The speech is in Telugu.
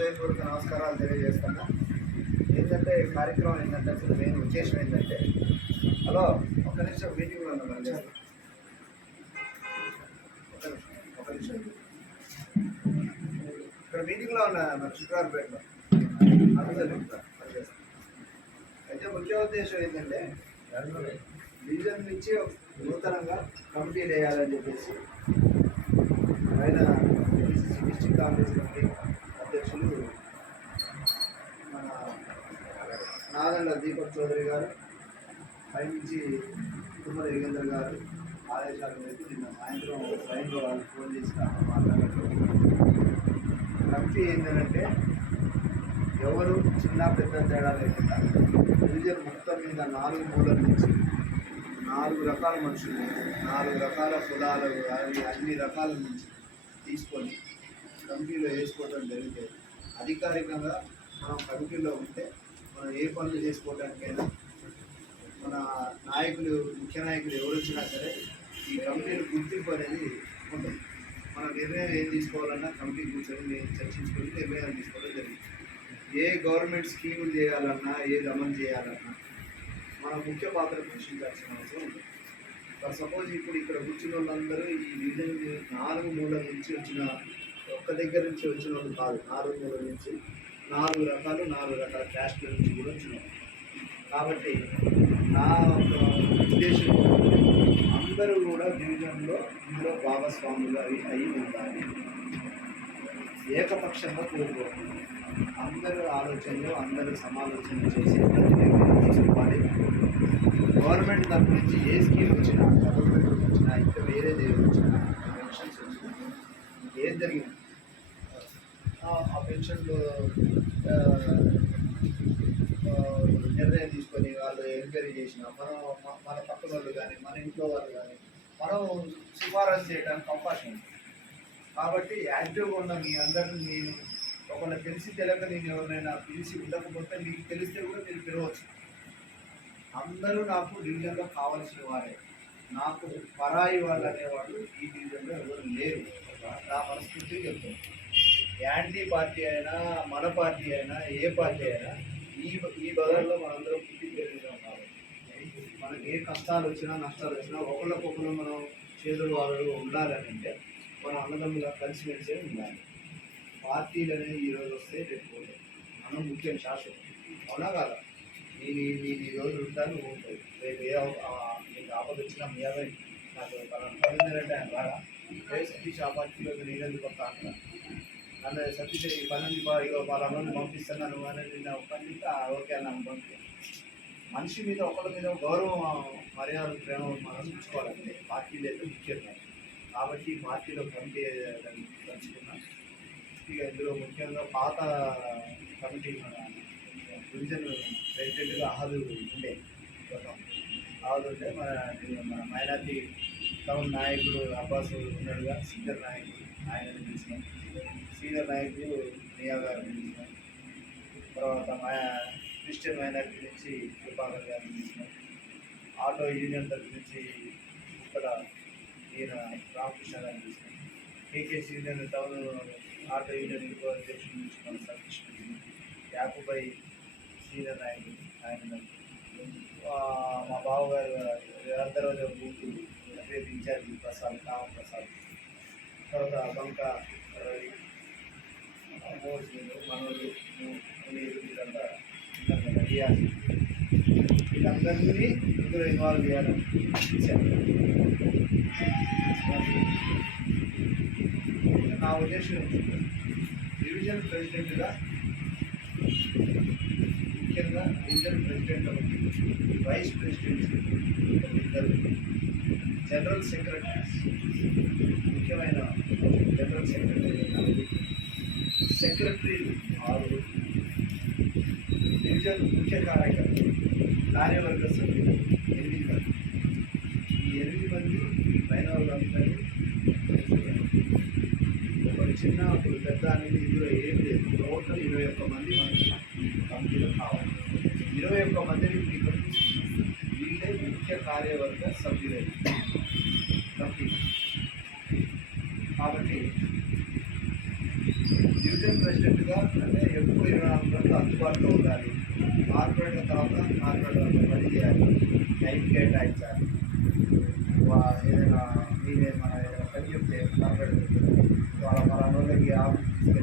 హృదయపూర్వక నమస్కారాలు తెలియజేస్తున్నా. ఏంటంటే కార్యక్రమం ఏంటంటే అసలు మెయిన్ ఉద్దేశం ఏంటంటే, హలో ఒక నిమిషం మీటింగ్లో ఉన్నాం మనం చేస్తాం. ఒక నిమిషం ఇక్కడ మీటింగ్లో ఉన్నా మన శుక్రవారపేటలో అయితే ముఖ్య ఉద్దేశం ఏంటంటే డివిజన్ నుంచి నూతనంగా కమిటీలు వేయాలని చెప్పేసి ఆయన డిస్ట్రిక్ట్ కాంగ్రెస్ కమిటీ అధ్యక్షులు మన నాదండ్ల దీపక్ చౌదరి గారు, పైనుంచి తుమ్మల యోగేంద్ర గారు ఆదేశాల మేరకు నిన్న సాయంత్రం స్వయంలో వాళ్ళు ఫోన్ చేసి మాట్లాడారు. కమిటీ ఏంటంటే ఎవరు చిన్న పెద్ద తేడా లేకుండా డివిజన్ మొత్తం మీద 4 మూలల నుంచి 4 రకాల మనుషులు, 4 రకాల కులాలు, అన్ని రకాల నుంచి తీసుకొని కమిటీలో వేసుకోవడం జరిగితే అధికారికంగా మనం కమిటీలో ఉంటే మనం ఏ పనులు చేసుకోవడానికైనా మన నాయకులు, ముఖ్య నాయకులు ఎవరు వచ్చినా సరే ఈ కమిటీలు గుర్తింపు అనేది ఉంటుంది. మన నిర్ణయం ఏం తీసుకోవాలన్నా కమిటీ కూర్చొని చర్చించుకొని నిర్ణయాలు తీసుకోవడం జరిగింది. ఏ గవర్నమెంట్ స్కీములు చేయాలన్నా, ఏది అమలు చేయాలన్నా మన ముఖ్య పాత్ర పోషించాల్సిన అవసరం ఉంటుంది. ఫర్ సపోజ్ ఇప్పుడు ఇక్కడ కూర్చున్న వాళ్ళందరూ ఈ డివిజన్ 4 మూలల నుంచి వచ్చిన, ఒక్క దగ్గర నుంచి వచ్చిన వాళ్ళు కాదు, 4 మూలల నుంచి 4 రకాల క్యాస్ట్ల నుంచి కూడా వచ్చినారు. కాబట్టి నా ఉద్దేశం అందరూ కూడా డివిజన్లో ఇందులో భాగస్వాములు అయి ఉండాలి. ఏకపక్షంగా కోరుకోవాలి. అందరూ ఆలోచనలు, అందరూ సమాలోచనలు చేసి తీసుకోవాలి. గవర్నమెంట్ తరఫు నుంచి ఏ స్కీమ్ వచ్చినా, గవర్నమెంట్ వచ్చినా, ఇంకా వేరే దేవుడు వచ్చినా, పెన్షన్స్ వచ్చినా, ఏం జరిగింది ఆ పెన్షన్లు నిర్ణయం తీసుకొని వాళ్ళు ఎంక్వైరీ చేసిన మన పక్కన వాళ్ళు కానీ, మన ఇంట్లో వాళ్ళు కానీ మనం సిఫారసు చేయడానికి అవకాశం ఉంది. కాబట్టి యాక్టివ్గా ఉన్న మీ అందరినీ నేను ఒకవేళ తెలిసి తెలియక నేను ఎవరినైనా పిలిచి ఉండకపోతే మీకు తెలిస్తే కూడా మీరు పిలవచ్చు. అందరూ నాకు డివిజన్లో కావాల్సిన వారే. నాకు పరాయి వాళ్ళు అనేవాళ్ళు ఈ డివిజన్లో ఎవరు లేరు. నా పరిస్థితి చెప్తాను. యాంటీ పార్టీ అయినా, మన పార్టీ అయినా, ఏ పార్టీ అయినా ఈ బజార్లో మనందరం పుట్టి పెరిగినాం. కాబట్టి మనకి ఏ కష్టాలు వచ్చినా, నష్టాలు వచ్చినా ఒకళ్ళకొకరు మనం చేదులు వాళ్ళు ఉండాలని అంటే మన అన్నదమ్ముగా కలిసిమెలిసే ఉండాలి. పార్టీలు అనేవి ఈరోజు వస్తే రేపు పోతాయి. మనం ముఖ్యం శాశ్వతం. అవునా కాదా? నేను ఈ రోజు ఉంటాను, నువ్వు ఉంటుంది. రేపు నీకు ఆపద వచ్చినా మీ అబ్బాయి నాకు పనుందంటే ఆయన రాడా? సతీష్ ఆ పార్టీలో నేనెందుకు కొత్త అంటున్నా నన్ను సతీష్ ఈ పనుంది వాళ్ళని పంపిస్తున్నాను అని నిన్న పంపిస్తే ఓకే అన్నాను పంపి. మనిషి మీద ఒకళ్ళ మీద గౌరవం, మర్యాద, ప్రేమ మనం ఉంచుకోవాలంటే పార్టీలు అయితే ముఖ్యంగా. కాబట్టి పార్టీలో కమిటీ పంచుకున్నాం. ఇక ఇందులో ముఖ్యంగా పాత కమిటీ మన డివిజన్ ప్రెసిడెంట్గా అహదు ఉండే ఉంటే మన మైనార్టీ టౌన్ నాయకుడు అబ్బాస్ ఉన్నాడుగా, సీనియర్ నాయకుడు, ఆయనని పిలిచినాం. సీనియర్ నాయకుడు మియా గారు పిలిచినాం. తర్వాత క్రిస్టియన్ మైనార్టీ నుంచి కృపాకర్ గారిని పిలిచినాం. ఆటో యూనియన్ తరఫు నుంచి ఇక్కడ ఈయన రామకృష్ణ గారిని పిలిచినాం. కేకేసి యూనియన్ టౌన్ ఆటో యూనియన్ ఇంకో అధ్యక్షుల నుంచి మన సతీష్ యాకుపై సీనియర్ నాయకుడు ఆయన, మా బావగారు అందరూ బూతు రేపు ఇన్ఛార్జి ప్రసాద్, కామప్రసాద్, తర్వాత బంక రవి, మోసీలు, మనోళ్ళు, వీళ్ళంతా రియాజ్, వీళ్ళందరినీ ఇందులో ఇన్వాల్వ్ చేయాలని ఇచ్చారు. నా ఉద్దేశం డివిజన్ ప్రెసిడెంట్గా ముఖ్యంగా డివిజన్ ప్రెసిడెంట్ ఒకటి, వైస్ ప్రెసిడెంట్ ఇద్దరు, జనరల్ సెక్రటరీస్, ముఖ్యమైన జనరల్ సెక్రటరీ, సెక్రటరీలు 6, డివిజన్ ముఖ్య కార్యకర్తలు, కార్యవర్గ సభ్యులు 8 మంది. ఈ 8 మంది పైన వాళ్ళందరూ ఒకటి చిన్న ఒకటి పెద్ద అనేది ఇందులో ఏం లేదు. టోటల్ 21 మంది మనకి కమిటీలో కావాలి. 21 మందిని మీకు వీళ్ళే ముఖ్య కార్యవర్గ సభ్యులే కమిటీ. కాబట్టి డివిజన్ ప్రెసిడెంట్గా అంటే ఎప్పుడు 24 గంటలు అందుబాటులో ఉండాలి. కార్పొరేట్ల తర్వాత కార్పొరేటర్లతో పని చేయాలి, టైం కేటాయించాలి. ఏదైనా మన ఏదైనా పని చెప్తే కార్పొరేటర్ వాళ్ళ రోజులకి ఆఫీస్కి